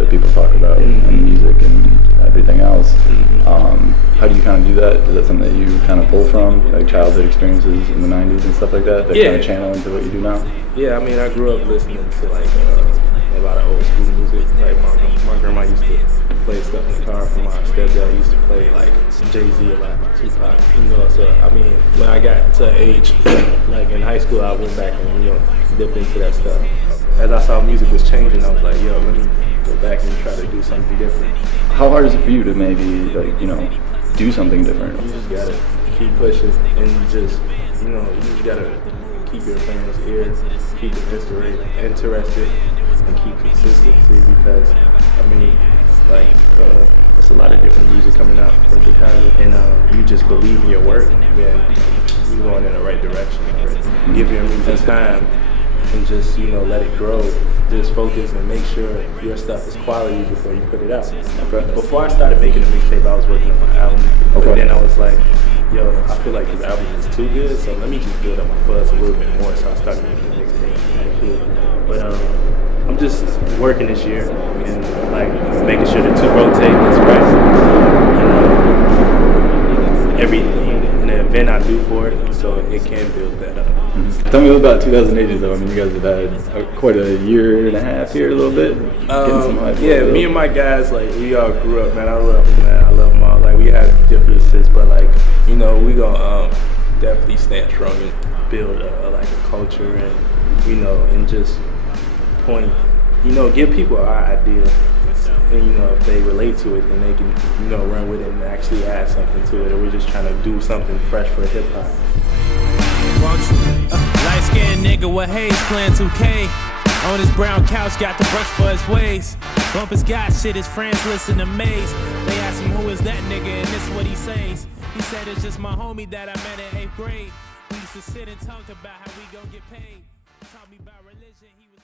that people talk about in music and everything else. How do you kind of do that? Is that something that you kind of pull from, like childhood experiences in the 90s and stuff like that, that kind of channel into what you do now? Yeah, I mean, I grew up listening to like a lot of old school music. Like my grandma used to play stuff in the car for my stepdad. Used to play like Jay-Z a lot, Tupac, you know. So I mean, when I got to age, like in high school, I went back and dipped into that stuff. As I saw music was changing, I was like, yo, let me go back and try to do something different. How hard is it for you to maybe like do something different? You just gotta keep pushing and just you just gotta keep your fans' ears, keep them interested, and keep consistency because I mean, like there's a lot of different music coming out from Chicago, and you just believe in your work, then you're going in the right direction. Right? Give your music time and just let it grow. Just focus and make sure your stuff is quality before you put it out. Okay. Before I started making the mixtape, I was working on my album, but then I was like, yo, I feel like this album is too good, so let me just build up my buzz a little bit more. So I started making the mixtape. But I'm just working this year and like making sure the two rotate is right. Everything in the event I do for it, so it can build that up. Tell me a little about 2008 though. I mean, you guys have had quite a year and a half here, a little bit. Me and my guys, like we all grew up, man. I love them, man. I love them all. Like we have differences, but like we gonna definitely stand strong and build a culture, and and just point, give people our idea. And if they relate to it, then they can run with it and actually add something to it. Or we're just trying to do something fresh for hip hop. Light-skinned nigga with haze playing 2K. On his brown couch, got the brush for his ways. Bump his guy shit, his friends listen amazed. They ask him who is that nigga, and this what he says. He said it's just my homie that I met in 8th grade. We used to sit and talk about how we gon' get paid. Taught me about religion, he was